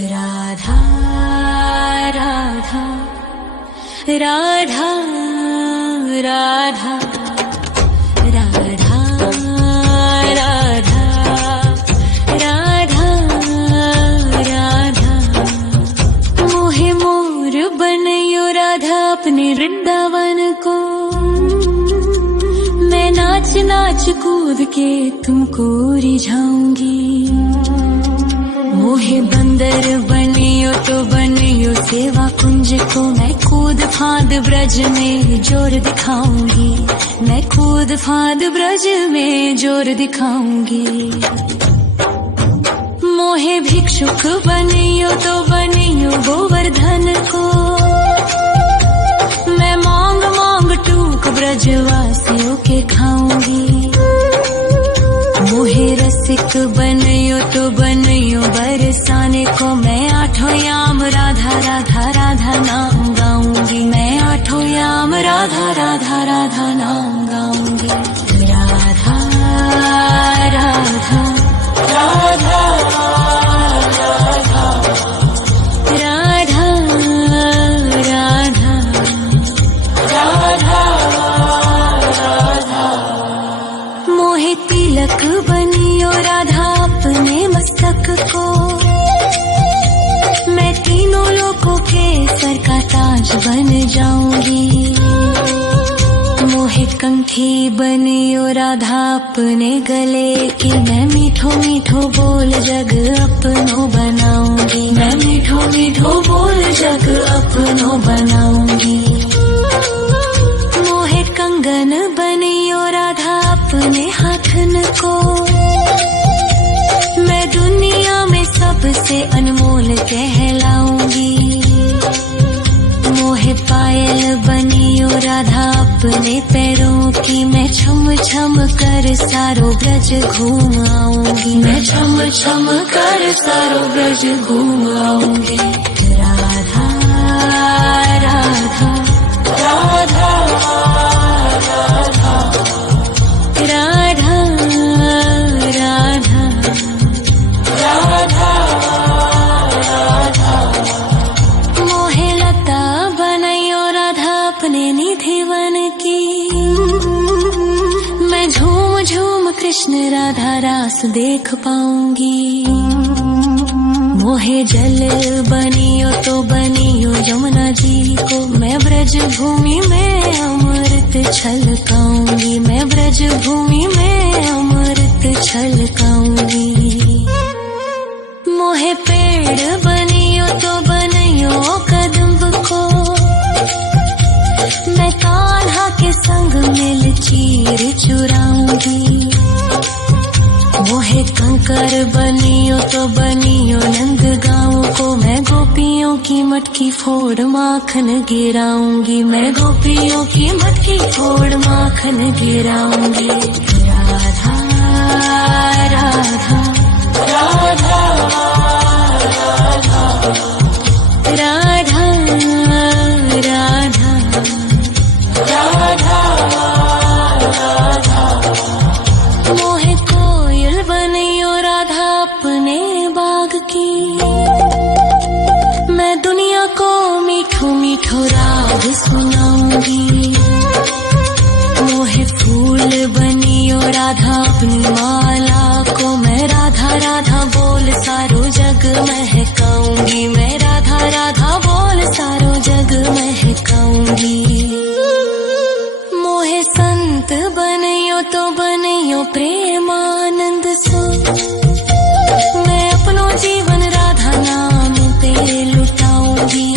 राधा राधा राधा राधा राधा राधा राधा राधा मोहे मोर बनयो राधा अपने वृंदावन को। मैं नाच नाच कूद के तुमको रिझाऊंगी। मोहे बंदर बनियो तो बनियो सेवा कुंज को। मैं कूद फांद ब्रज में जोर दिखाऊंगी। मैं कूद फांद ब्रज में जोर दिखाऊंगी। मोहे भिक्षुक बनियो तो बनियो गोवर्धन को। मैं मांग मांग टूक ब्रजवासियों के खाऊंगी। मोहे रसिक बनियो तो बनियो बरसाने को। मैं आठों याम राधा राधा राधा नाम गाऊंगी। मैं आठों याम राधा राधा राधा नाम गाऊंगी। राधा राधा राधा राधा राधा राधा राधा। मोहे तिलक बनियो राधा अपने मस्तक को। मैं तीनों लोगों के सर का ताज बन जाऊंगी। मोहे कंठी बनियो राधा अपने गले की। मैं मीठो मीठो बोल जग अपनो बनाऊंगी। मैं मीठो मीठो बोल जग अपनो बनाऊंगी। मोहे कंगन बनियो राधा अपने हाथन को। मैं दुनिया में सबसे अनमोल कहलाऊंगी। मोहे पायल बनियो राधा अपने पैरों की। मैं छम छम कर सारो ब्रज घूम आऊंगी। मैं छम छम कर सारो ब्रज घूम आऊंगी। राधा राधा राधा राधा राधा राधा राधा। मोहे लता बनयो राधा अपने निधि वन की। मैं झूम झूम कृष्ण राधा रास देख पाऊंगी। मोहे जल बनियो तो बनियो यमुना जी को। मैं ब्रज भूमि में अमृत छलकाऊंगी। मैं ब्रज भूमि में अमृत छलकाऊंगी। मोहे पेड़ बनियो तो बनियो कदम्ब को। मैं कान्हा के संग मिल चीर चुराऊंगी। मोहे कंकर बनियो तो बनियो नंद गाँव को। मैं गोपियों की मटकी फोड़ माखन गिराऊंगी। मैं गोपियों की मटकी फोड़ माखन गिराऊंगी। राधा राधा राधा राधा राधा राधा। मोहे कोयल बनियो राधा अपने बाग की। मैं दुनिया को मीठो मीठो राग सुनाऊंगी। मोहे फूल बनियो राधा अपनी माला को। मैं राधा राधा बोल सारो जग महकाऊंगी। मैं राधा राधा बोल सारो जग महकाऊंगी। मोहे संत बनियो तो बनियो प्रेमानंद सो। मैं अपनो जीवन राधा नाम पे लुटाऊंगी।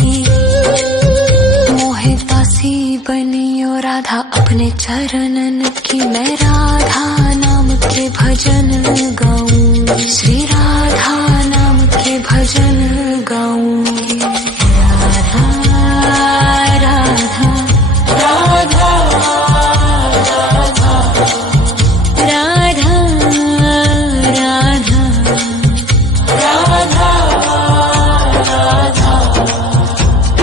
मोहे दासी बनियो राधा अपने चरणन की। मैं राधा नाम के भजन गाऊंगी। श्री राधा नाम के भजन गाऊंगी। राधा राधा राधा राधा राधा राधा।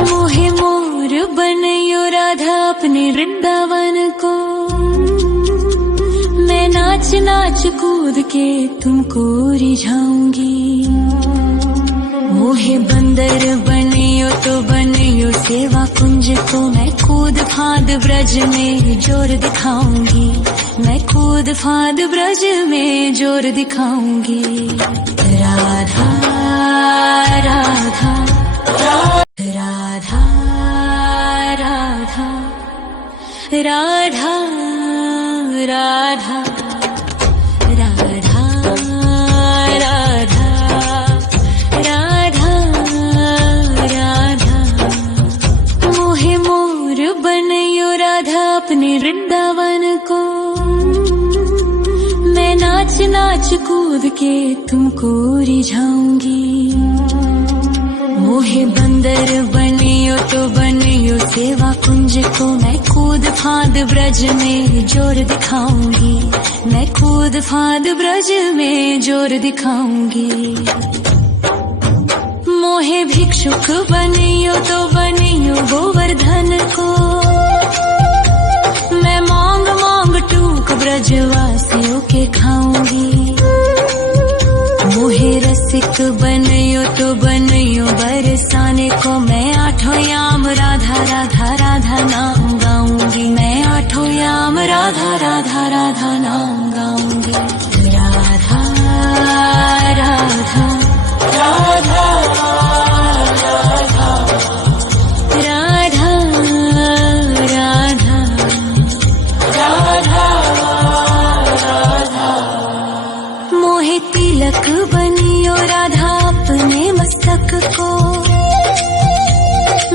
मोहे मोर बनयो राधा अपने वृंदावन को। मैं नाच नाच कूद के तुमको रिझाऊंगी। मोहे बंदर बनियो तो बनियो सेवा कुंज को मैं कूद फाद ब्रज में जोर दिखाऊंगी, मैं कूद फाद ब्रज में जोर दिखाऊंगी। राधा राधा राधा राधा राधा राधा राधा राधा राधा मोहे मोर बनयो राधा अपने वृंदावन को, मैं नाच नाच कूद के तुमको रिझाऊंगी। मोहे बंदर बनियो तो बनियो सेवा कुंज को मैं कूद फाद ब्रज में जोर दिखाऊंगी, मैं कूद फाद ब्रज में जोर दिखाऊंगी। मोहे भिक्षुक बनियो तो बनियो गोवर्धन को, मैं मांग मांग टूक ब्रजवासियों के खाऊंगी। मोहे रसिक बनियो तो बनियो बरसाने को, मैं आठों याम राधा राधा राधा नाम गाऊंगी, मैं आठों याम राधा राधा राधा नाम गाऊंगी। राधा राधा राधा राधा राधा राधा मोहे तिलक बनियो राधा अपने मस्तक को,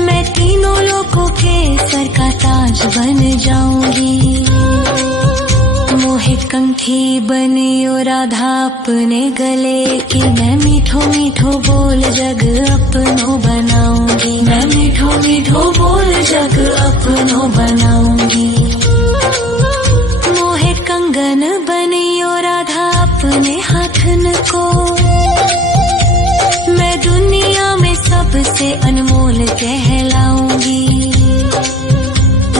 मैं तीनों लोगों के सर का ताज बन जाऊंगी। मोहे कंठी बनियो राधा अपने गले की, मैं मीठो मीठो बोल जग अपनो बनाऊंगी, मैं मीठो मीठो बोल जग अपनो बनाऊंगी। मोहे कंगन बनियो राधा अपने हाथन को, मैं दुनिया में सबसे अनमोल कहलाऊंगी।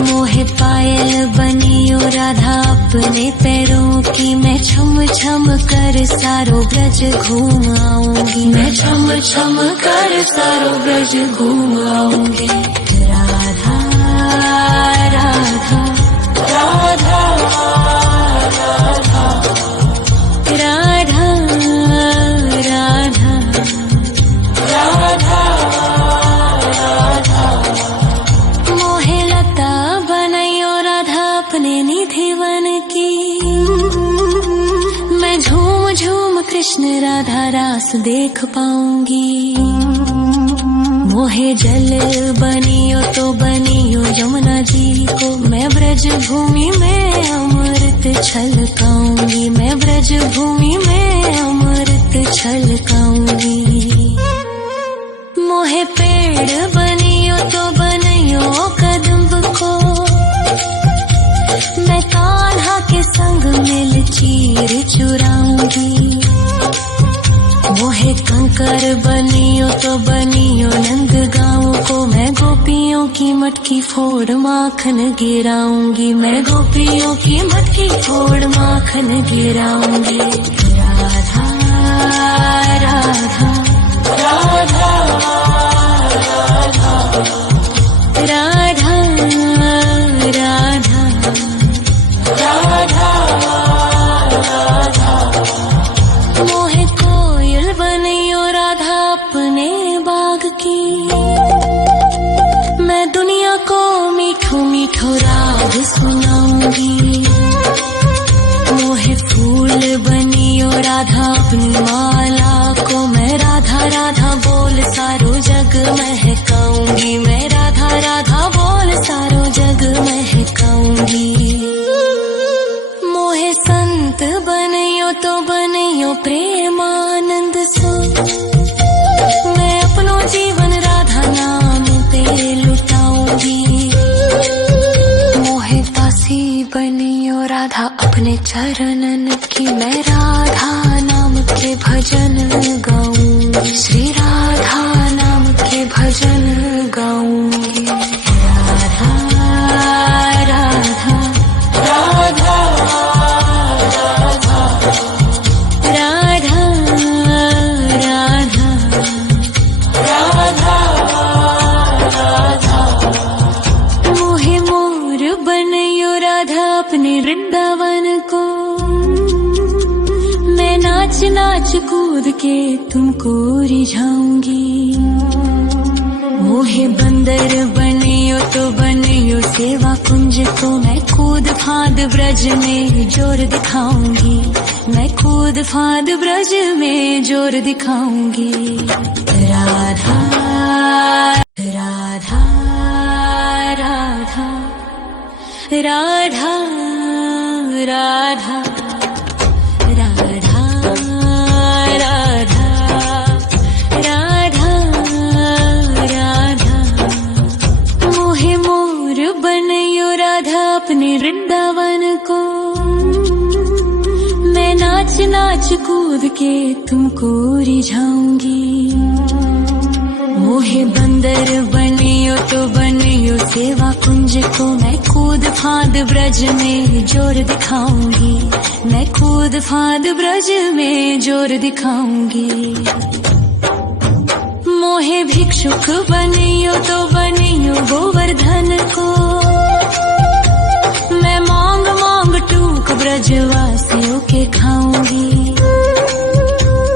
मोहे पायल बनियो राधा अपने पैरों की, मैं छम छम कर सारो ब्रज घूम आऊंगी, मैं छम छम कर सारो ब्रज घूम आऊंगी। राधा राधा राधा राधा राधा राधा राधा मोहे लता बनयो राधा अपने निधिवन की, मैं झूम झूम कृष्ण राधा रास देख पाऊंगी। मोहे जल बनियो तो बनियो यमुना जी को, मैं ब्रज भूमि में अमृत छलकाऊंगी, मैं ब्रज भूमि में अमृत छलकाऊंगी। मोहे पेड़ बनियो तो बनियो कदम्ब को, मैं कान्हा के संग मिल चीर चुराऊंगी। मोहे कंकर बनियो तो बनियो नंद गाँव को, मैं गोपियों की मटकी फोड़ माखन गिराऊंगी, मैं गोपियों की मटकी फोड़ माखन गिराऊंगी। राधा राधा राधा राधा राधा राधा राधा मोहे कोयल बनियो राधा अपने बाग की, मैं दुनिया को मीठो मीठो राग सुनाऊंगी। मोहे फूल बनियो राधा अपनी माला को, मैं राधा राधा बोल सारो जग महकाऊंगी, मैं राधा राधा बोल सारो जग महकाऊंगी। मोहे संत बनियो तो बनियो प्रेमानंद सो, मैं अपनो जीवन राधा नाम पे लुटाऊंगी। मोहे दासी बनियो राधा अपने चरणन की, मैं राधा नाम के भजन गाऊंगी, श्री राधा नाम के भजन गाऊंगी। राधा राधा राधा राधा राधा नाच कूद के तुमको रिझाऊंगी। मोहे बंदर बनियो तो बनियो सेवा कुंज को मैं कूद फाद ब्रज में जोर दिखाऊंगी। मैं कूद फाद ब्रज में जोर दिखाऊंगी। राधा राधा राधा राधा राधा राधा राधा राधा राधा। मोहे मोर बनयो राधा अपने वृंदावन को। मैं नाच नाच कूद के तुमको रिझाऊंगी। मोहे बंदर बनियो तो बनियो सेवा कुंज को मैं कूद फाद ब्रज में जोर दिखाऊंगी। मैं कूद फाद ब्रज में जोर दिखाऊंगी। मोहे भिक्षुक बनियो तो बनियो गोवर्धन को। मैं मांग मांग टूक ब्रजवासियों के खाऊंगी।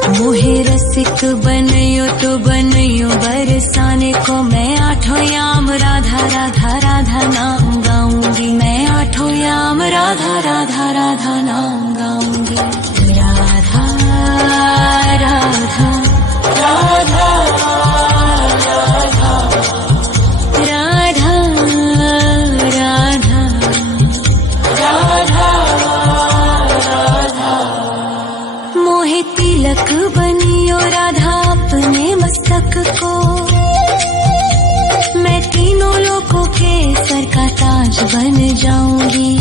मोहे रसिक बनियो तो बनियो बरसाने को। मैं आठों याम राधा राधा राधा नाम गाऊंगी। मैं आठों याम राधा राधा राधा नाम गाऊंगी। राधा राधा राधा राधा राधा राधा राधा। मोहे तिलक बनियो राधा अपने मस्तक को। मैं तीनों लोगों के सर का ताज बन जाऊंगी।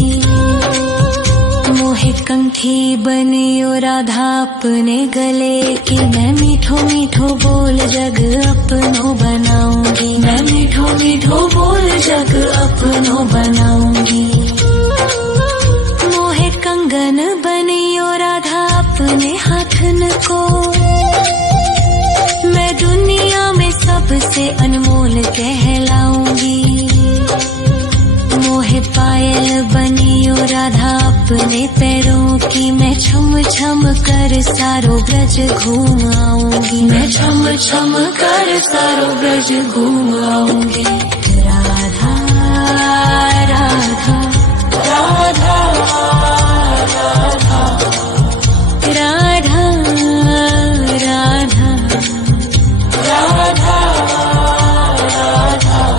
मोहे कंठी बनियो राधा अपने गले की। मैं मीठो मीठो बोल जग अपनो बनाऊंगी। मैं मीठो मीठो बोल जग अपनो बनाऊंगी। मोहे कंगन बनियो राधा अपने हाथन को। मैं दुनिया में सबसे अनमोल कहलाऊंगी। मोहे पायल बनियो राधा अपने पैरों की। मैं छम छम कर सारो ब्रज घूम आऊंगी। मैं छम छम कर सारो ब्रज घूम आऊंगी। राधा राधा राधा राधा राधा राधा राधा।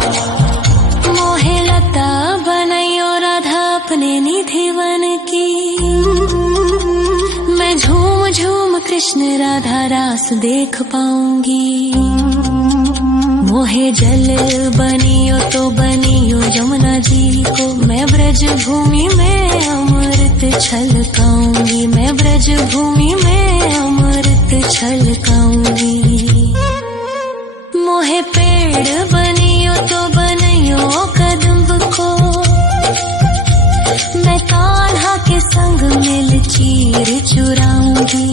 मोहे लता बनयो राधा अपने निधिवन की। मैं झूम झूम कृष्ण राधा रास देख पाऊंगी। मोहे जल बनियो तो बनियो यमुना जी को। मैं ब्रज भूमि में अमृत छलकाऊंगी। मैं ब्रज भूमि में अमृत छलकाऊंगी। मोहे पेड़ बनियो तो बनियो कदम्ब को। मैं कान्हा के संग मिल चीर चुराऊंगी।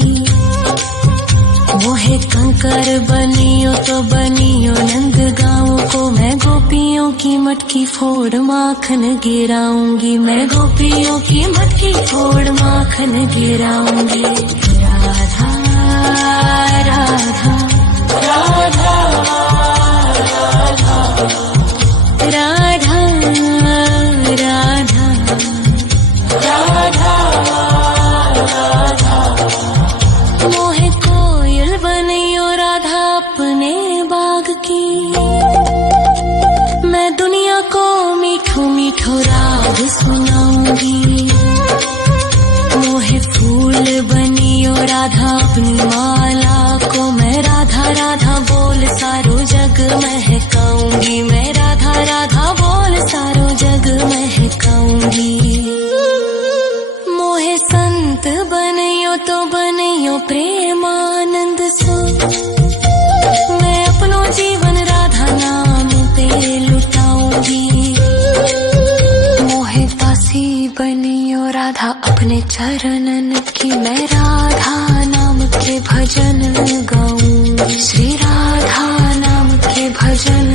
मोहे कंकर बनियो तो बनियो नंद गाँव को। मैं गोपियों की मटकी फोड़ माखन गिराऊंगी। मैं गोपियों की मटकी फोड़ माखन गिराऊंगी। राधा राधा राधा राधा राधा राधा राधा। मोहे कोयल बनियो राधा अपने बाग की। मैं दुनिया को मीठो मीठो राग सुनाऊंगी। मोहे फूल बनियो राधा अपनी माला को। मैं राधा राधा बोल सारो जग महकाऊंगी। मैं राधा राधा बोल सारो जग महकाऊंगी। मोहे संत बनियो तो बनियो प्रेमानंद सो। मैं अपनो जीवन राधा नाम पे लुटाऊंगी। मोहे दासी बनियो राधा अपने चरणन की। मैं राधा नाम के भजन गाऊंगी। श्री राधा नाम के भजन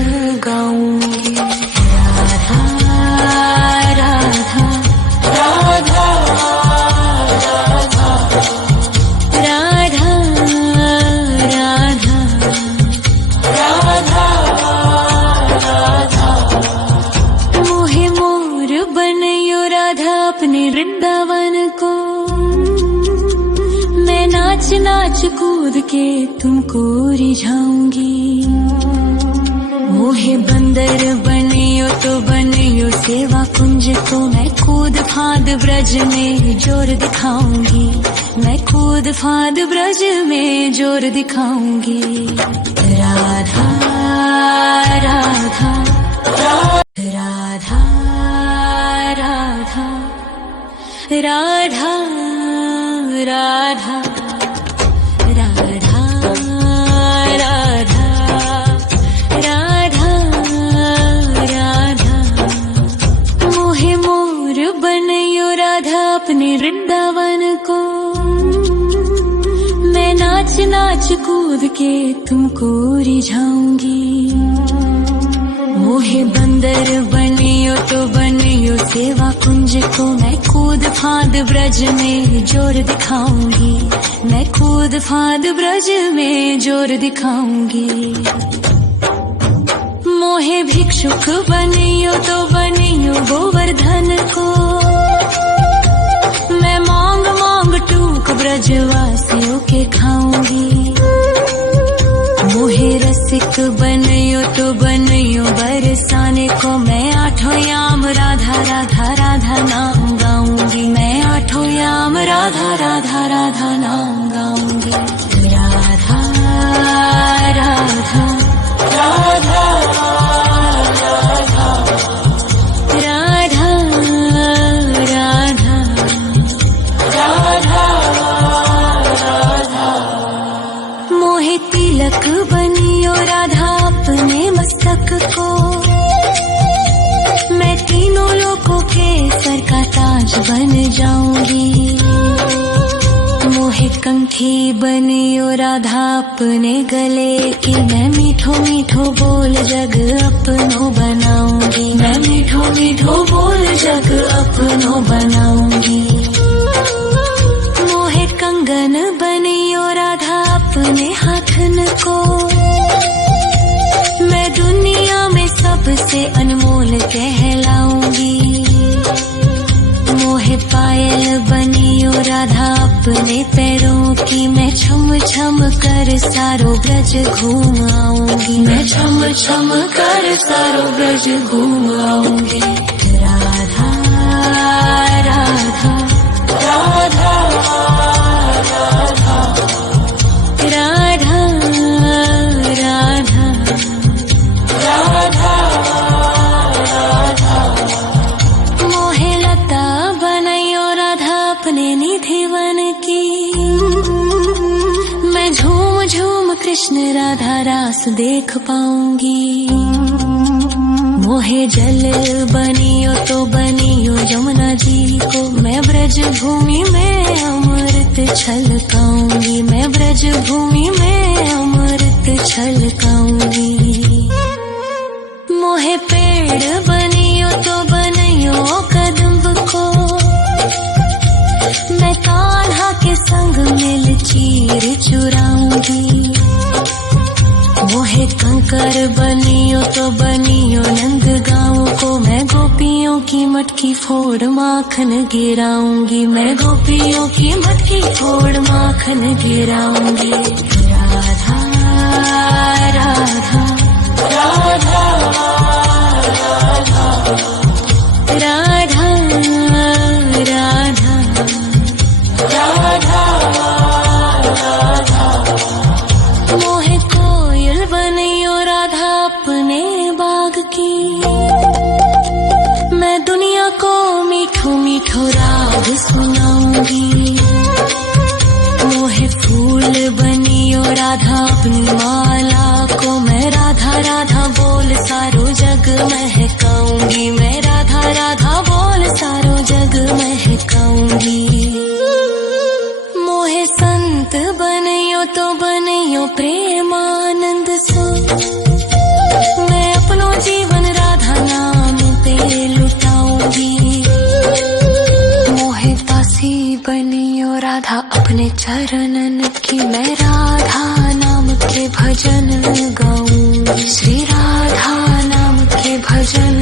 गाऊंगी। राधा राधा राधा राधा राधा कूद के तुमको रिझाऊंगी। मोहे बंदर बनियो तो बनियो सेवा कुंज को, मैं कूद फांद ब्रज में जोर दिखाऊंगी। मैं कूद फांद ब्रज में जोर दिखाऊंगी। राधा राधा राधा राधा राधा राधा राधा राधा राधा राधा। मोहे मोर बनयो राधा अपने वृंदावन को, मैं नाच नाच कूद के तुमको रिझाऊंगी। मोहे बंदर बनियो तो बनियो सेवा कुंज को, मैं कूद फांद ब्रज में जोर दिखाऊंगी। मैं कूद फांद ब्रज में जोर दिखाऊंगी। मोहे भिक्षुक बनियो तो बनियो गोवर्धन को, मैं मांग मांग टूक ब्रजवासियों के खाऊंगी। मोहे रसिक बनियो तो बनियो बरसाने को, मैं आठों याम राधा राधा राधा नाम गाऊंगी। मैं आठों याम राधा राधा राधा नाम गाऊंगी। राधा राधा राधा राधा राधा राधा राधा। मोहे तिलक बनियो राधा अपने मस्तक को, मैं तीनों लोगों के सर का ताज बन जाऊंगी। मोहे कंठी बनियो राधा अपने गले की, मैं मीठो मीठो बोल जग अपनो बनाऊंगी। मैं मीठो मीठो बोल जग अपनो बनाऊंगी। मोहे कंगन बनियो राधा अपने हाथन को, मैं दुनिया में सबसे अनमोल कहलाऊंगी। मोहे पायल बनियो राधा अपने पैरों की, मैं छम छम कर सारो ब्रज घूम आऊंगी। मैं छम छम कर सारो ब्रज घूम आऊंगी। राधा राधा राधा राधा राधा राधा राधा राधा। मोहे लता बनयो राधा अपने निधि वन की, मैं झूम झूम कृष्ण राधा रास देख पाऊंगी। मोहे जल बनियो तो बनियो यमुना जी को, मैं ब्रज भूमि में अमृत छलकाऊंगी। मैं ब्रज भूमि में अमृत छलकाऊंगी। मोहे पेड़ बनियो तो बनियो कदम्ब को, मैं कान्हा के संग मिल चीर चुराऊंगी। मोहे कंकर बनियो तो बनियो नंद गाँव को, मैं गोपियों की मटकी फोड़ माखन गिराऊंगी। मैं गोपियों की मटकी फोड़ माखन गिराऊंगी। राधा राधा राधा राधा राधा राधा राधा। मोहे कोयल बनियो राधा अपने बाग की, मैं दुनिया को मीठो मीठो राग सुनाऊंगी। मोहे फूल बनियो राधा अपनी माला को, मैं राधा राधा बोल सारो जग महकाऊंगी। मैं राधा राधा बोल सारो जग महकाऊंगी। मोहे संत बनियो तो बनियो प्रेमानंद सो, मैं अपनो जीवन राधा नाम पे लुटाऊंगी। मोहे दासी बनियो राधा अपने चरणन की, मैं राधा नाम के भजन गाऊंगी। श्री राधा नाम के भजन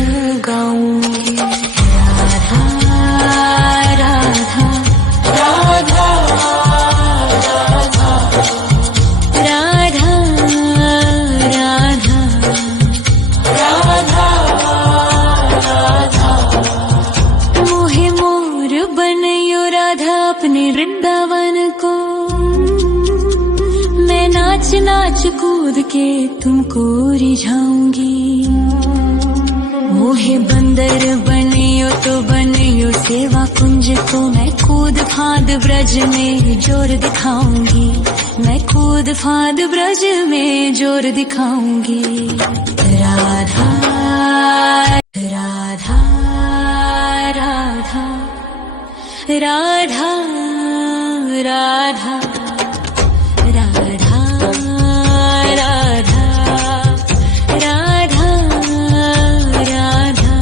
गाऊंगी। राधा राधा राधा राधा के तुमको रिझाऊंगी। मोहे बंदर बनियो तो बनियो सेवा कुंज को, मैं कूद फांद ब्रज में जोर दिखाऊंगी। मैं कूद फांद ब्रज में जोर दिखाऊंगी। राधा राधा राधा राधा राधा राधा राधा राधा राधा।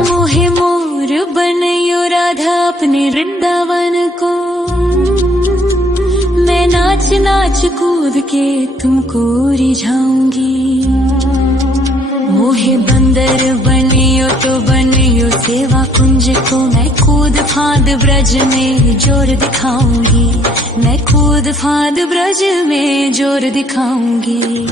मोहे मोर बनयो राधा अपने वृंदावन को, मैं नाच नाच कूद के तुमको रिझाऊंगी। मोहे बंदर बनियो तो बनियो सेवा कुंज को, मैं कूद फांद ब्रज में जोर दिखाऊंगी। मैं कूद फांद ब्रज में जोर दिखाऊंगी।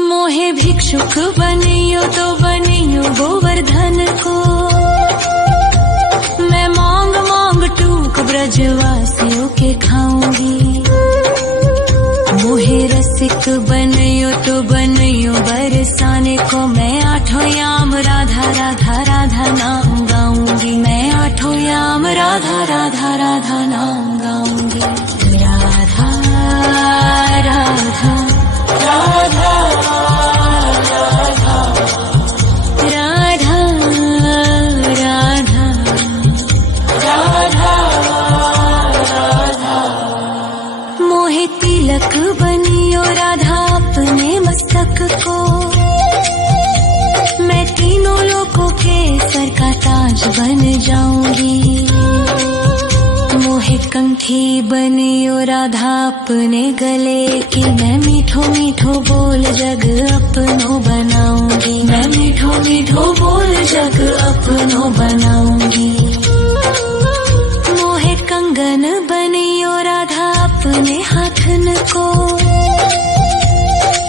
मोहे भिक्षुक बनियो तो बनियो गोवर्धन को, मैं मांग मांग टूक ब्रजवासियों के खाऊंगी। मोहे रसिक बनियो तो बनियो बरसाने को, मैं आठों याम राधा राधा राधा नाम गाऊंगी। मैं आठों याम राधा राधा राधा नाम गाऊंगी। राधा राधा राधा राधा राधा राधा राधा। मोहे तिलक बनियो राधा अपने मस्तक को, मैं तीनों लोगों के सर का ताज बन जाऊंगी। मोहे कंठी बनियो राधा अपने गले की, मैं मीठो मीठो बोल जग अपनो बनाऊंगी। मैं मीठो मीठो बोल जग अपनो बनाऊंगी। मोहे कंगन बनियो राधा अपने हाथन को,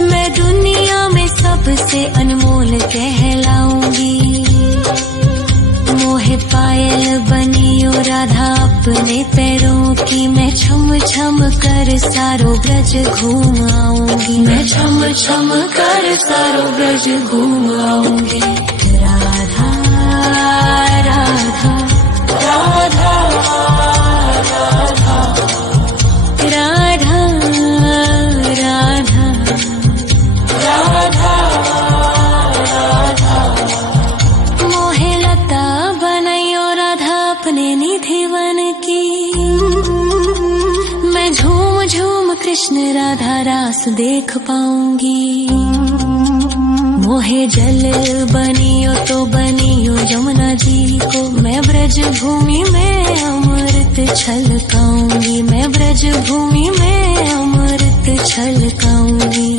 मैं दुनिया में सबसे अनमोल कहलाऊंगी। मोहे पायल बनियो राधा अपने पैरों की, मैं छम छम कर सारो ब्रज घूम आऊंगी। मैं छम छम कर सारो ब्रज घूम आऊंगी। राधा राधा राधा राधा राधा राधा राधा राधा। मोहे लता बनयो राधा अपने निधि वन की, मैं झूम झूम कृष्ण राधा रास देख पाऊंगी। मोहे जल बनियो तो बनियो यमुना जी को, मैं ब्रज भूमि में अमृत छलकाऊंगी। मैं ब्रज भूमि में अमृत छलकाऊंगी।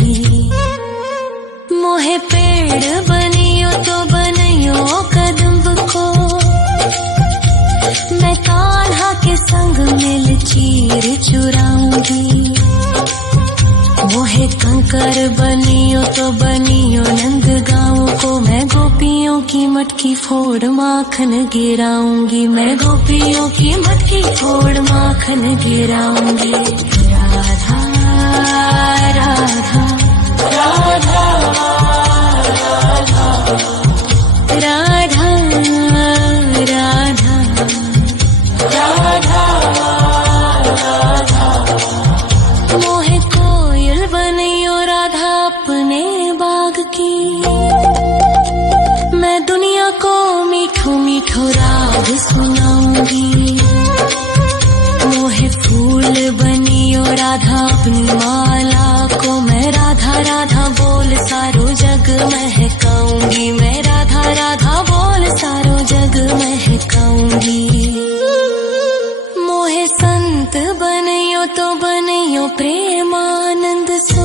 मोहे पेड़ बनियो तो बनियो कदम्ब को, मैं कान्हा के संग मिल चीर चुराऊंगी। मोहे कंकर बनियो तो बनियो नंद गाँव को, मैं गोपियों की मटकी फोड़ माखन गिराऊंगी। मैं गोपियों की मटकी फोड़ माखन गिराऊंगी। राधा राधा राधा राधा राधा राधा राधा। मोहे कोयल बनियो राधा अपने बाग की, मैं दुनिया को मीठो मीठो राग सुनाऊंगी। मोहे फूल बनियो राधा अपनी माला को, मैं राधा राधा बोल सारो जग महकाऊंगी। मैं राधा राधा बोल सारो जग महकाऊंगी। मोहे संत बनियो तो बनियो प्रेमानंद सो,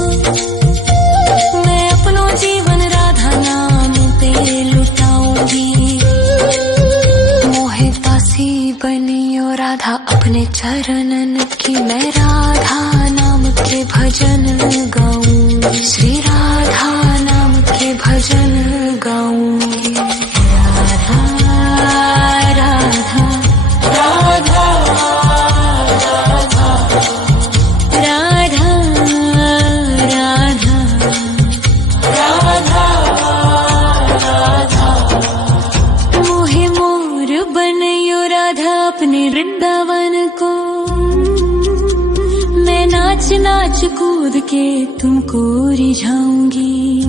मैं अपनो जीवन राधा नाम पे लुटाऊंगी। मोहे दासी बनियो राधा अपने चरणन की, मैं राधा नाम के भजन गाऊंगी। श्री राधा नाम के भजन गाऊंगी। राधा राधा राधा राधा राधा के तुमको रिझाऊंगी।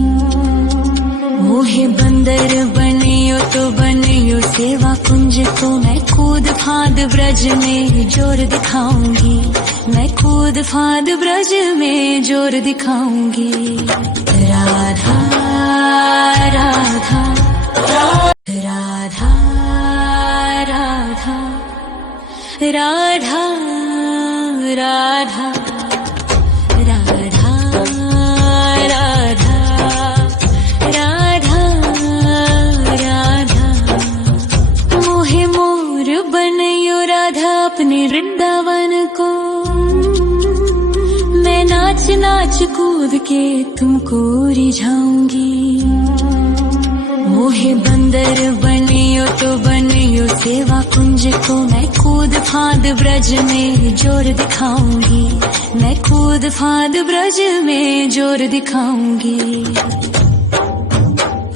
मोहे बंदर बनियो तो बनियो सेवा कुंज को, मैं कूद फाद ब्रज में जोर दिखाऊंगी। मैं कूद फाद ब्रज में जोर दिखाऊंगी। राधा राधा राधा राधा राधा राधा राधा राधा राधा। मोहे मोर बनयो राधा अपने वृंदावन को, मैं नाच नाच कूद के तुमको रिझाऊंगी। मोहे बंदर बनियो तो बनियो सेवा कुंज को, मैं कूद फाद ब्रज में जोर दिखाऊंगी। मैं कूद फाद ब्रज में जोर दिखाऊंगी।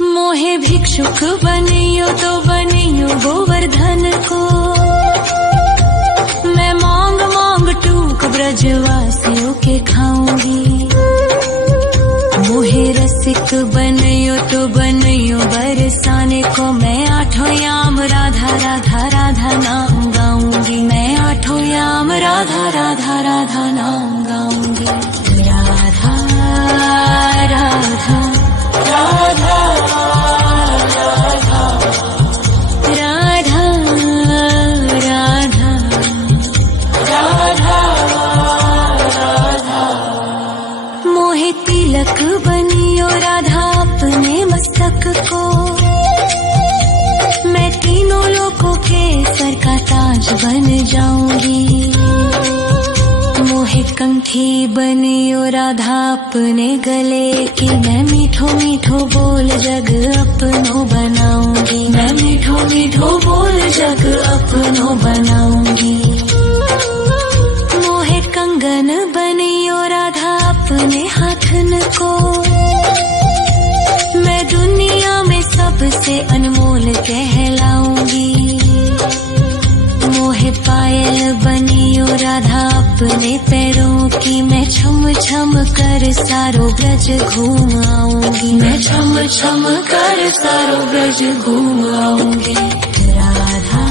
मोहे भिक्षुक बनियो तो बनियो गोवर्धन को, मैं मांग मांग टूक ब्रजवासियों के खाऊंगी। मोहे रसिक बनियो तो बनियो बरसाने को, मैं आठों याम राधा राधा राधा नाम गाऊंगी। मैं आठों याम राधा राधा राधा नाम गाऊंगी। राधा राधा राधा राधा राधा राधा। मोहे तिलक बनियो राधा अपने मस्तक को, मैं तीनों लोगों के सर का ताज बन जाऊंगी। मोहे कंठी बनियो राधा अपने गले की, मैं मीठो मीठो बोल जग अपनो बनाऊंगी। मैं मीठो मीठो बोल जग अपनो बनाऊंगी। मोहे कंगन बनियो राधा अपने हाथन को, मैं दुनिया में सबसे अनमोल कहलाऊंगी। मोहे पायल बनियो राधा अपने पैरों की, मैं छम छम कर सारो ब्रज घूम आऊंगी। मैं छम छम कर सारो ब्रज घूम आऊंगी। राधा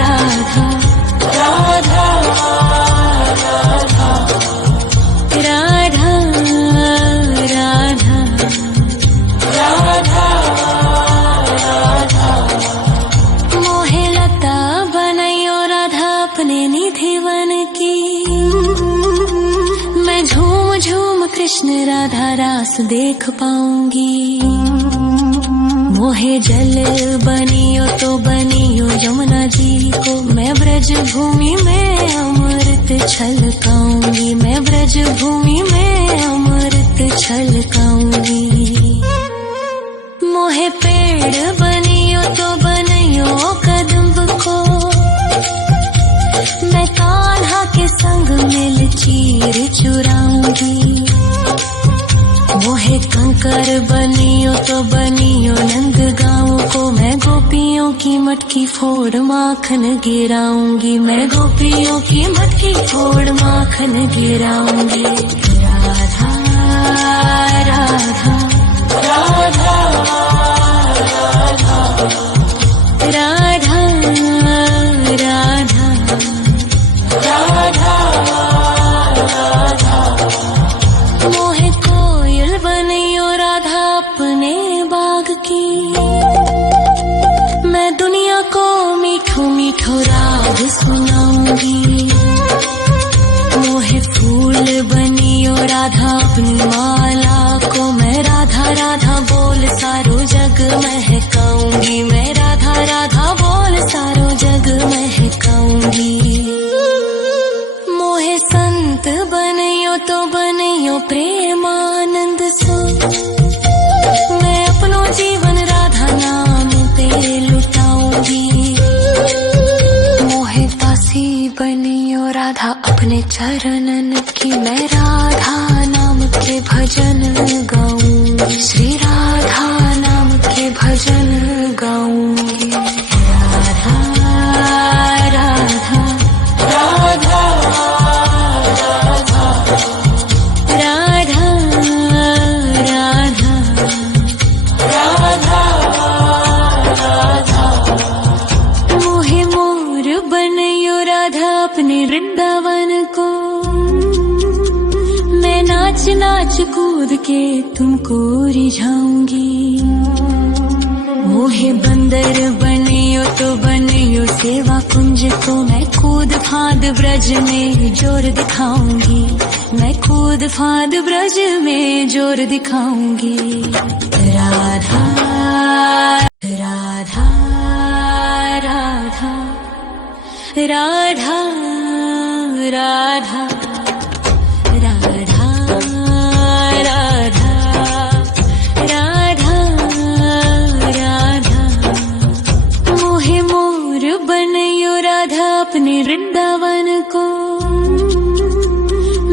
राधा राधा राधा राधा राधा राधा। मोहे लता बनयो राधा अपने निधिवन की, मैं झूम झूम कृष्ण राधा रास देख पाऊंगी। मोहे जल बनियो तो बनियो यमुना जी को, मैं ब्रज भूमि में अमृत छलकाऊंगी। मैं ब्रज भूमि में अमृत छलकाऊंगी। मोहे पेड़ बनियो तो बनियो कदम्ब को, मैं कान्हा के संग मिल चीर चुराऊंगी। मोहे कंकर बनियो तो बनियो नंद गाँव को, मैं गोपियों की मटकी फोड़ माखन गिराऊंगी। मैं गोपियों की मटकी फोड़ माखन गिराऊंगी। राधा राधा राधा राधा राधा राधा राधा। मोहे कोयल बनियो राधा अपने बाग की, मैं दुनिया को मीठो मीठो राग सुनाऊंगी। मोहे फूल बनियो राधा अपनी माला को, मैं राधा राधा बोल सारो जग महकाऊंगी। मैं राधा राधा बोल सारो जग महकाऊंगी। मोहे संत बनियो तो बनियो प्रेमानंद सो, मैं अपनो जीवन राधा नाम पे लुटाऊंगी। मोहे दासी बनियो राधा अपने चरणन की, मैं राधा नाम के भजन गाऊंगी। श्री राधा नाम के भजन गाऊंगी। राधा राधा राधा राधा नाच कूद के तुमको रिझाऊंगी। मोहे बंदर बनियो तो बनियो सेवा कुंज को मैं कूद फांद ब्रज में जोर दिखाऊंगी। मैं कूद फांद ब्रज में जोर दिखाऊंगी। राधा राधा राधा राधा राधा राधा राधा राधा राधा। मोहे मोर बनयो राधा अपने वृंदावन को।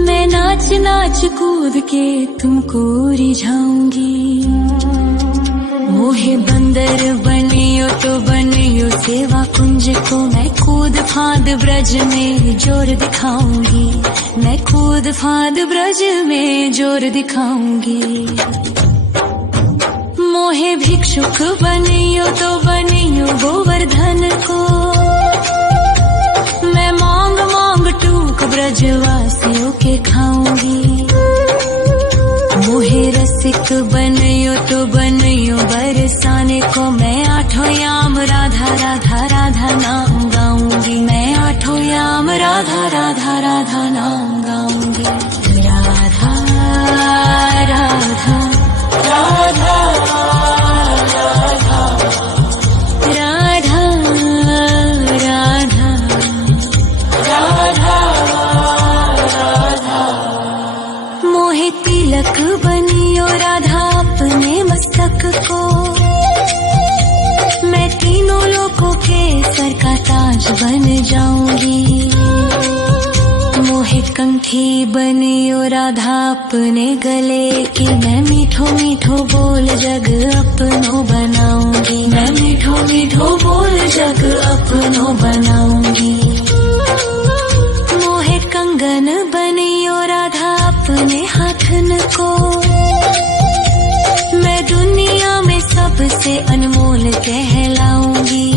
मैं नाच नाच कूद के तुमको रिझाऊंगी। मोहे बंदर बनियो तो बनियो सेवा कुंज को मैं कूद फांद ब्रज में जोर दिखाऊंगी। मैं कूद फांद ब्रज में जोर दिखाऊंगी। मोहे भिक्षुक बनियो तो बनियो गोवर्धन को। मैं मांग मांग टूक ब्रजवासियों के खाऊंगी। मोहे रसिक बनियो तो बनियो बरसाने को मैं आठों याम राधा राधा राधा नाम गाऊंगी। मैं आठों याम राधा राधा राधा नाम गाऊंगी। राधा राधा राधा राधा राधा राधा राधा। मोहे तिलक बनियो राधा अपने मस्तक को। मैं तीनों लोगों के सर का ताज बन जाऊंगी। मोहे कंठी बनियो राधा अपने गले की। मैं मीठो मीठो बोल जग अपनो बनाऊंगी। मैं मीठो मीठो बोल जग अपनो बनाऊंगी। मोहे कंगन बनियो राधा अपने हाथन को। मैं दुनिया में सबसे अनमोल कहलाऊंगी।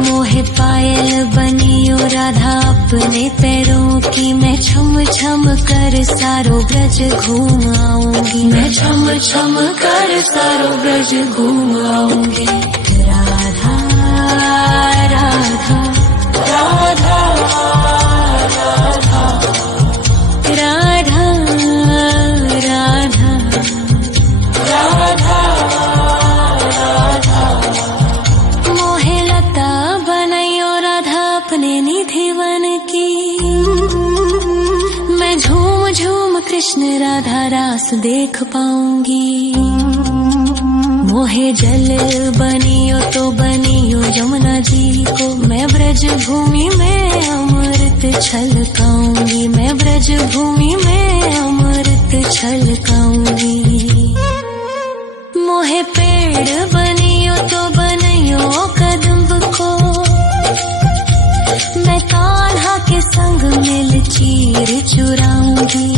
मोहे पायल बनियो राधा अपने पैरों की। मैं छम छम कर सारो ब्रज घूम आऊंगी। मैं छम छम कर सारो ब्रज घूम आऊंगी। राधा राधा राधा राधा राधा राधा राधा। मोहे लता बनयो राधा अपने निधिवन की। मैं झूम झूम कृष्ण राधा रास देख पाऊंगी। मोहे जल बनियो तो बनियो यमुना जी को। मैं ब्रज भूमि में अमृत छलकाऊंगी। मैं ब्रज भूमि में अमृत छलकाऊंगी। मोहे पेड़ बनियो तो बनियो कदम्ब को। मैं कान्हा के संग मिल चीर चुराऊंगी।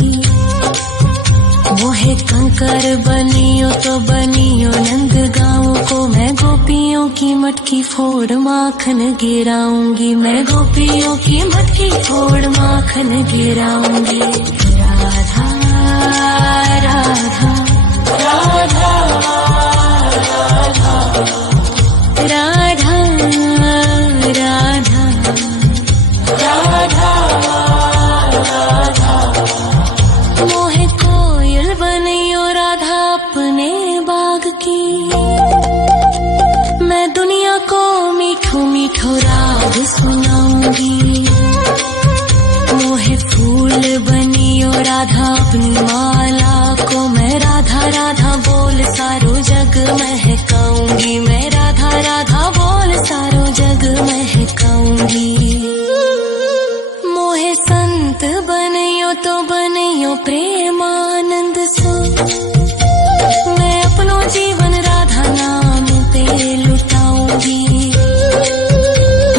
मोहे कंकर बनियो तो बनियो नंद गाँव को। मैं गोपियों की मटकी फोड़ माखन गिराऊंगी। मैं गोपियों की मटकी फोड़ माखन गिराऊंगी। राधा राधा राधा राधा राधा राधा राधा। मोहे कोयल बनियो राधा अपने बाग की। मैं दुनिया को मीठो मीठो राग सुनाऊंगी। मोहे फूल बनियो राधा अपनी माला को। मैं राधा राधा बोल सारो जग महकाऊंगी। मैं राधा राधा बोल सारो जग महकाऊंगी। मोहे संत बनियो तो बनियो प्रेमानंद सो। मैं अपनो जीवन राधा नाम पे लुटाऊंगी।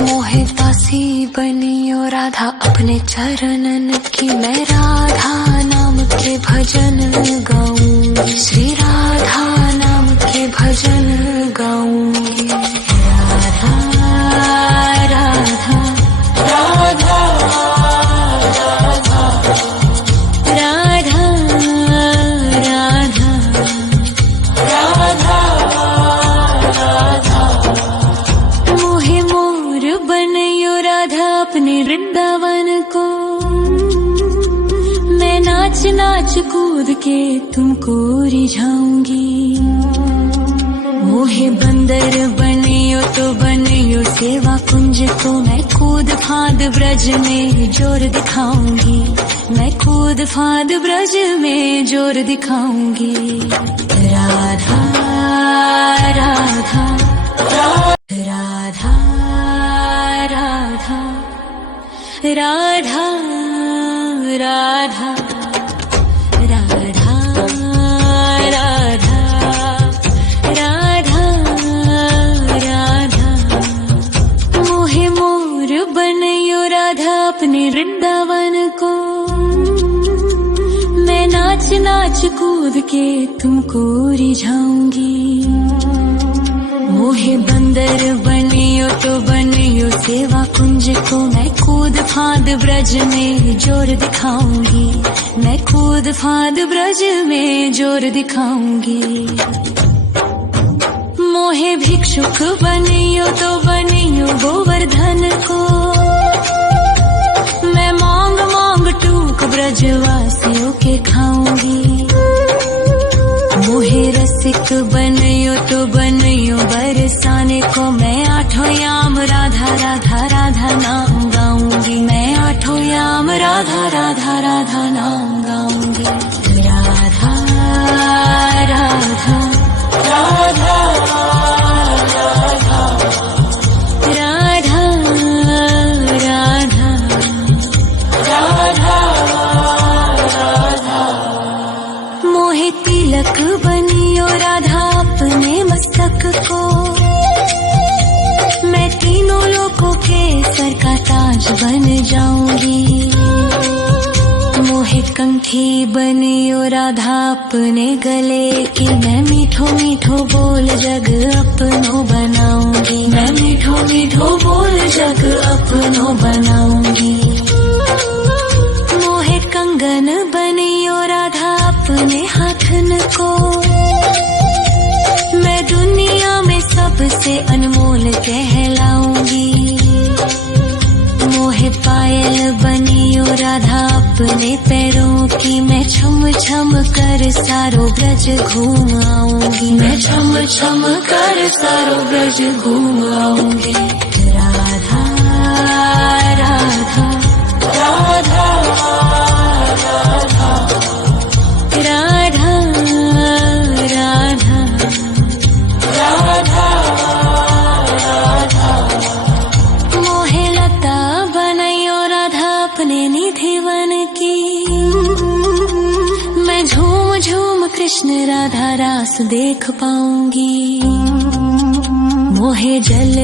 मोहे दासी बनियो राधा अपने चरणन की। मैं राधा नाम के भजन गाऊंगी। श्री राधा नाम के भजन गाऊंगी। राधा राधा राधा राधा राधा कूद के तुमको रिझाऊंगी। मोहे बंदर बनियो तो बनियो सेवा कुंज को, मैं कूद फांद ब्रज में जोर दिखाऊंगी। मैं कूद फांद ब्रज में जोर दिखाऊंगी। राधा राधा राधा राधा राधा राधा राधा राधा राधा राधा। मोहे मोर बनयो राधा अपने वृंदावन को, मैं नाच नाच कूद के तुमको रिझाऊंगी। मोहे बंदर बनियो तो बनियो सेवा कुंज को, मैं कूद फांद ब्रज में जोर दिखाऊंगी। मैं कूद फांद ब्रज में जोर दिखाऊंगी। मोहे भिक्षुक बनियो तो बनियो गोवर्धन को, मैं मांग मांग टूक ब्रजवासियों के खाऊंगी। मोहे रसिक बनियो तो बनियो बरसाने को, मैं आठों याम राधा राधा राधा नाम गाऊंगी। मैं आठों याम राधा राधा राधा नाम गाऊंगी। राधा राधा राधा राधा राधा राधा राधा। मोहे तिलक बनियो राधा अपने मस्तक को, मैं तीनों लोगों के सर का ताज बन जाऊंगी। मोहे कंठी बनियो राधा अपने गले की, मैं मीठो मीठो बोल जग अपनो बनाऊंगी। मैं मीठो मीठो बोल जग अपनो बनाऊंगी। मोहे कंगन बनियो राधा अपने हाथन को, मैं दुनिया में सबसे अनमोल कहलाऊंगी। मोहे पायल बनियो राधा अपने पैरों की, मैं छम छम कर सारो ब्रज घूम आऊंगी। मैं छम छम कर सारो ब्रज घूम आऊंगी। राधा राधा राधा राधा राधा राधा राधा राधा। मोहे लता बनयो राधा अपने निधि वन की, मैं झूम झूम कृष्ण राधा रास देख पाऊंगी। मोहे जल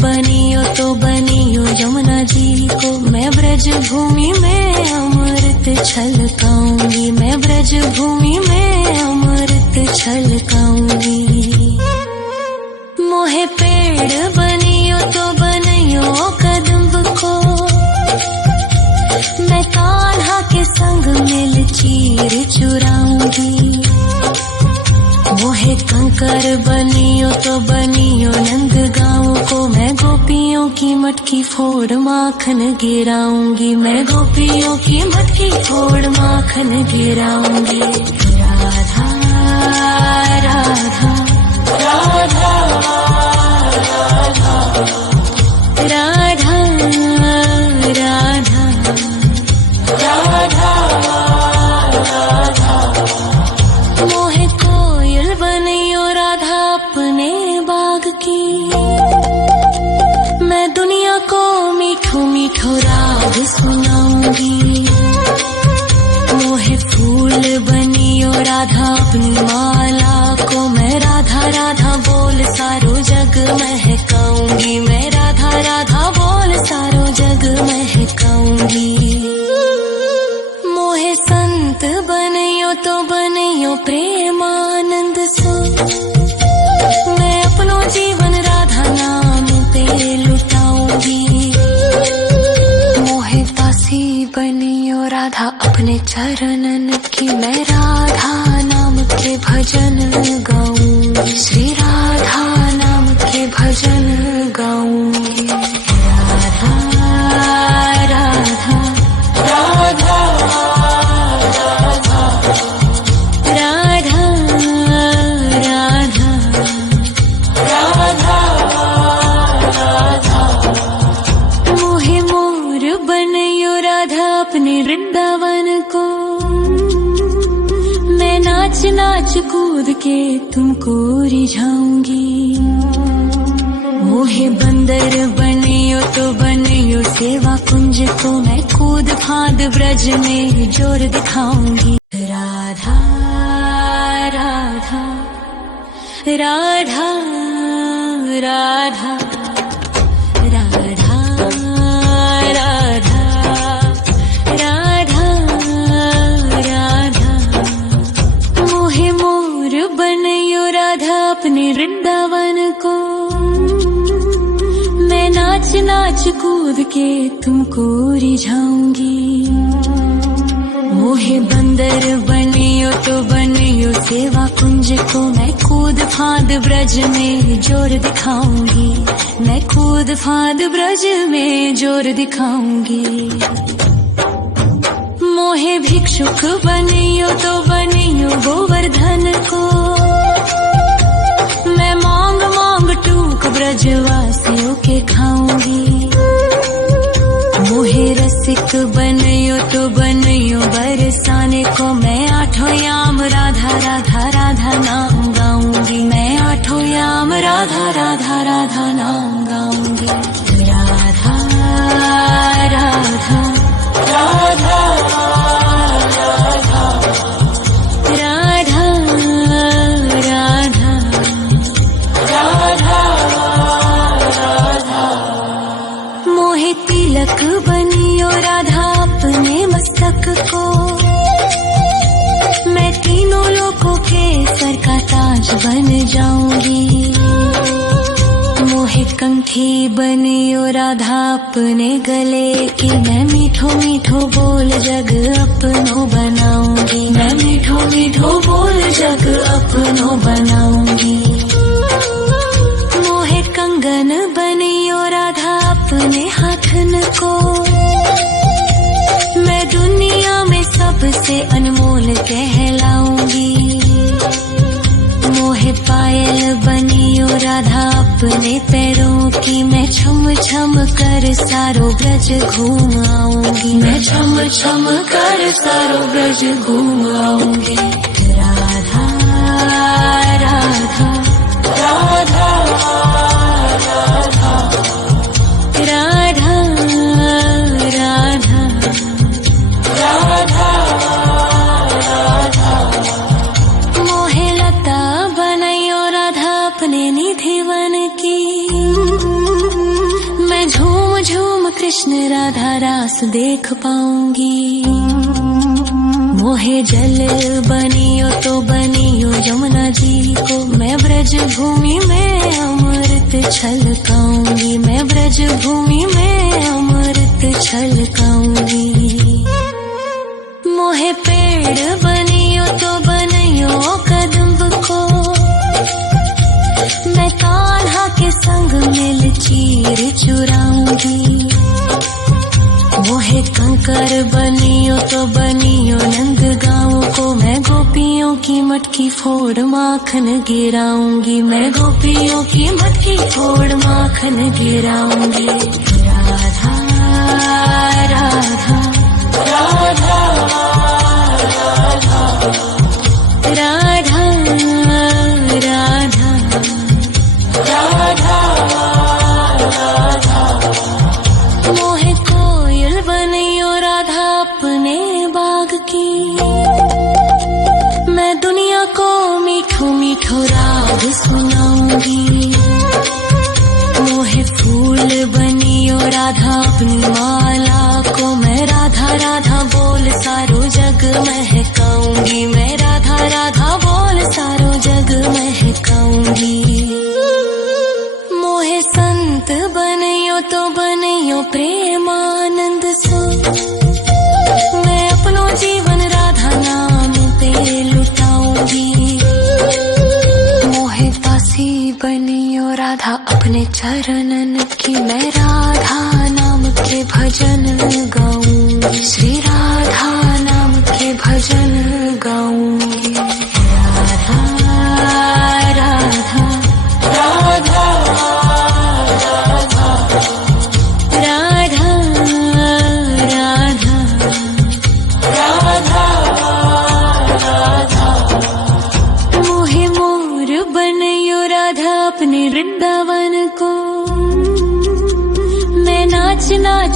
बनियो तो बनियो यमुना जी को, मैं ब्रज भूमि में अमृत छलकाऊंगी। मैं ब्रज भूमि में अमृत छलकाऊंगी। मोहे पेड़ बनियो तो बनियो कदम्ब को, मैं कान्हा के संग मिल चीर चुराऊंगी। मोहे कंकर बनियो तो बनियो नंद गाँव को, मैं गोपियों की मटकी फोड़ माखन गिराऊंगी। मैं गोपियों की मटकी फोड़ माखन गिराऊंगी। राधा राधा राधा राधा राधा राधा राधा। मोहे कोयल बनियो राधा अपने बाग की, मैं दुनिया को मीठो मीठो राग सुनाऊंगी। मोहे फूल बनियो राधा अपनी माला को, मैं राधा राधा बोल सारो जग महकाऊंगी। मैं राधा राधा बोल सारो जग महकाऊंगी। मोहे संत बनियो तो बनियो प्रेमानंद सो, मैं अपनो जीवन राधा नाम पे लुटाऊंगी। मोहे दासी बनियो राधा अपने चरणन की, मैं राधा नाम के भजन गाऊंगी। श्री राधा नाम के भजन गाऊंगी। राधा राधा राधा राधा नाच नाच कूद के तुमको रिझाऊंगी। मोहे बंदर बनियो तो बनियो सेवा कुंज को मैं कूद फांद ब्रज में जोर दिखाऊंगी। राधा राधा राधा राधा राधा राधा राधा राधा। मोहे मोर बनयो राधा अपने वृंदावन को। मैं नाच नाच कूद के तुमको रिझाऊंगी। मोहे बंदर बनियो तो बनियो सेवा कुंज को मैं कूद फांद ब्रज में जोर दिखाऊंगी। मैं कूद फांद ब्रज में जोर दिखाऊंगी। मोहे भिक्षुक बनियो तो बनियो गोवर्धन को। मैं मांग मांग टूक ब्रजवासियों के खाऊंगी। मोहे रसिक बनियो तो बनियो बरसाने को मैं आठों याम राधा राधा राधा नाम गाऊंगी। मैं आठों याम राधा राधा राधा नाम गाऊंगी। राधा राधा राधा राधा राधा राधा राधा। मोहे तिलक बनियो राधा अपने मस्तक को। मैं तीनों लोगों के सर का ताज बन जाऊंगी। मोहे कंठी बनियो राधा अपने गले की। मैं मीठो मीठो बोल जग अपनो बनाऊंगी। मैं मीठो मीठो बोल जग अपनो बनाऊंगी। मोहे कंगन बनियो राधा अपने हाथन को। मैं दुनिया में सबसे अनमोल कहलाऊंगी। मोहे पायल बनियो राधा अपने पैरों की। मैं छम छम कर सारो ब्रज घूम आऊंगी। मैं छम छम कर सारो ब्रज घूम आऊंगी। राधा राधा राधा राधा राधा राधा राधा। मोहे लता बनयो राधा अपने निधिवन की। मैं झूम झूम कृष्ण राधा रास देख पाऊंगी। मोहे जल बनियो तो बनियो यमुना जी को। मैं ब्रज भूमि में अमृत छलकाऊंगी। मैं ब्रज भूमि में अमृत छलकाऊंगी। मोहे पेड़ बनियो तो बनियो कदम्ब को। मैं कान्हा के संग मिल चीर चुराऊंगी। मोहे कंकर बनियो तो बनियो नंद गाँव को। मैं गोपियों की मटकी फोड़ माखन गिराऊंगी। मैं गोपियों की मटकी फोड़ माखन गिराऊंगी। राधा राधा राधा राधा राधा राधा राधा। मोहे कोयल बनियो राधा अपने बाग की। मैं दुनिया को मीठो मीठो राग सुनाऊंगी। मोहे फूल बनियो राधा अपनी माला को। मैं राधा राधा बोल सारो जग महकाऊंगी। मैं राधा राधा बोल सारो जग महकाऊंगी। मोहे संत बनियो तो बनियो प्रेमानंद सो। मैं अपनो जीवन राधा नाम पे लुटाऊंगी। मोहे दासी बनियो राधा अपने चरणन की। मैं राधा नाम के भजन गाऊंगी। श्री राधा नाम के भजन गाऊंगी। राधा राधा राधा राधा राधा राधा राधा राधा।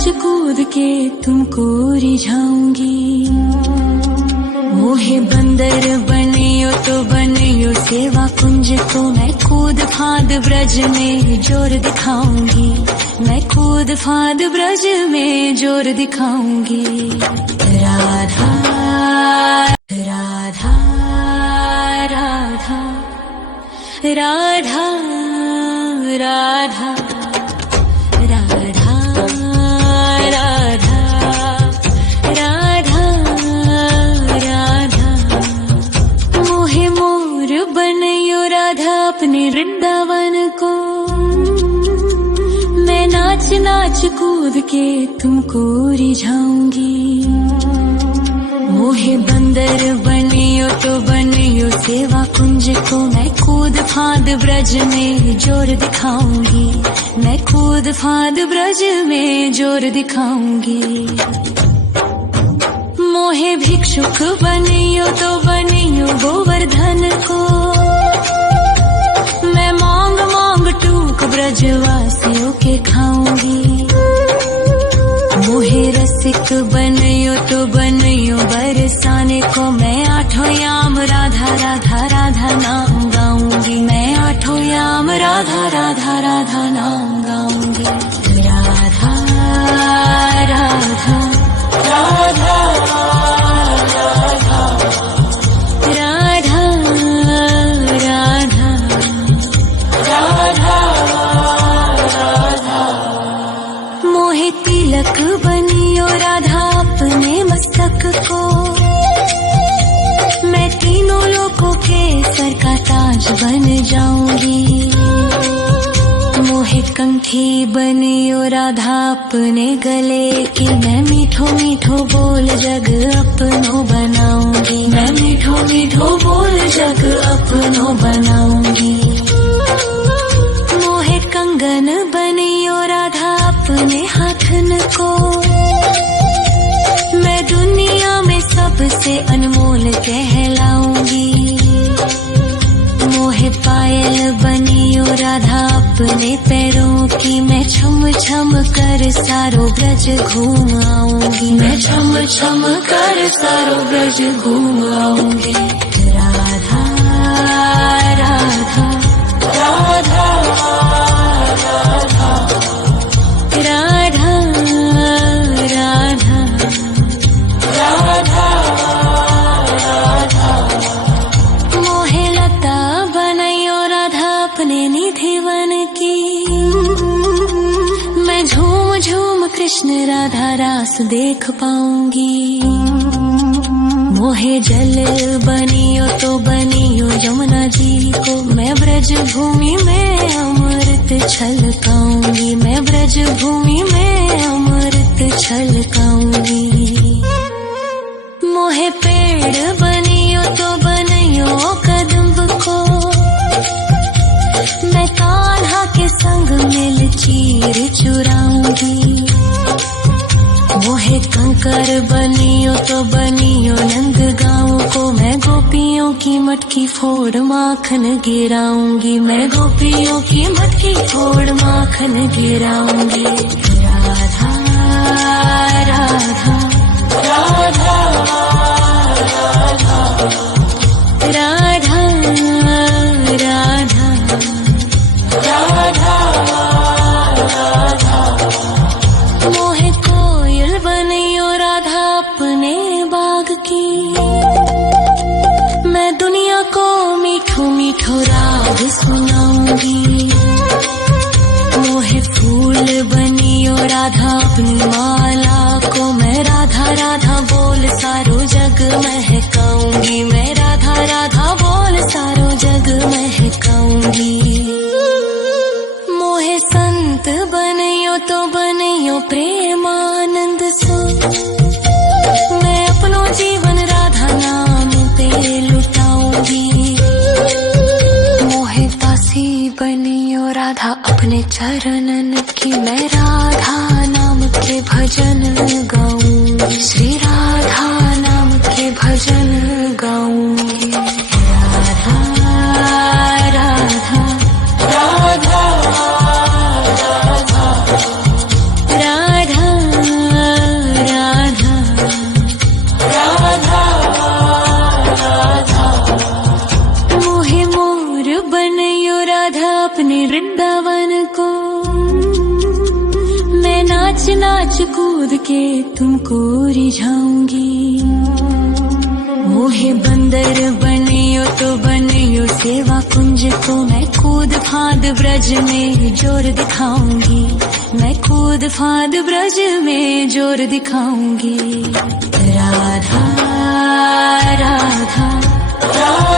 नाच कूद के तुमको रिझाऊंगी। मोहे बंदर बनियो तो बनियो सेवा कुंज को, मैं कूद फांद ब्रज में जोर दिखाऊंगी। मैं कूद फांद ब्रज में जोर दिखाऊंगी। राधा राधा राधा राधा राधा राधा राधा राधा राधा। मोहे मोर बनयो राधा अपने वृंदावन को, मैं नाच नाच कूद के तुमको रिझाऊंगी। मोहे बंदर बनियो तो बनियो सेवा कुंज को, मैं कूद फांद ब्रज में जोर दिखाऊंगी। मैं कूद फांद ब्रज में जोर दिखाऊंगी। मोहे भिक्षुक बनियो तो बनियो गोवर्धन को, मैं मांग मांग टूक ब्रजवासियों के खाऊंगी। मोहे रसिक बनियो तो बनियो बरसाने को, मैं आठों याम राधा राधा राधा नाम गाऊंगी। मैं आठों याम राधा राधा राधा नाम गाऊंगी। राधा राधा राधा राधा राधा राधा राधा। मोहे तिलक बनियो राधा अपने मस्तक को, मैं तीनों लोगों के सर का ताज बन जाऊंगी। मोहे कंठी बनियो राधा अपने गले की, मैं मीठो मीठो बोल जग अपनो बनाऊंगी। मैं मीठो मीठो बोल जग अपनो बनाऊंगी। मोहे कंगन बनियो राधा अपने हाथन को, मैं दुनिया में सबसे अनमोल कहलाऊंगी। मोहे पायल बनियो राधा अपने पैरों की, मैं छम छम कर सारो ब्रज घूम आऊंगी। मैं छम छम कर सारो ब्रज घूम आऊंगी। राधा राधा राधा राधा राधा राधा राधा। मोहे लता बनयो राधा अपने निधि वन की, मैं झूम झूम कृष्ण राधा रास देख पाऊंगी। मोहे जल बनियो तो बनियो यमुना जी को, मैं ब्रज भूमि में अमृत छलकाऊंगी। मैं ब्रज भूमि में अमृत छलकाऊंगी। मोहे पेड़ बनियो तो बनियो कदम्ब को, मैं कान्हा के संग मिल चीर चुराऊंगी। मोहे कंकर बनियो तो बनियो नंद गाँव को, मैं गोपियों की मटकी फोड़ माखन गिराऊंगी। मैं गोपियों की मटकी फोड़ माखन गिराऊंगी। राधा राधा राधा राधा राधा राधा राधा। मोहे कोयल बनियो राधा अपने बाग की, मैं दुनिया को मीठो मीठो राग सुनाऊंगी। मोहे फूल बनियो राधा अपनी माला को, मैं राधा राधा बोल सारो जग महकाऊंगी। मैं राधा राधा बोल सारो जग महकाऊंगी। मोहे संत बनियो तो बनियो प्रेमानंद सो, मैं अपनो जीवन राधा नाम पे लुटाऊंगी। मोहे दासी बनियो राधा अपने चरणन की, मैं राधा नाम के भजन गाऊंगी। श्री राधा नाम के भजन गाऊंगी। राधा राधा राधा राधा राधा नाच नाच कूद के तुमको रिझाऊंगी। मोहे बंदर बनियो तो बनियो सेवा कुंज को, मैं कूद फांद ब्रज में जोर दिखाऊंगी, मैं कूद फांद ब्रज में जोर दिखाऊंगी। राधा राधा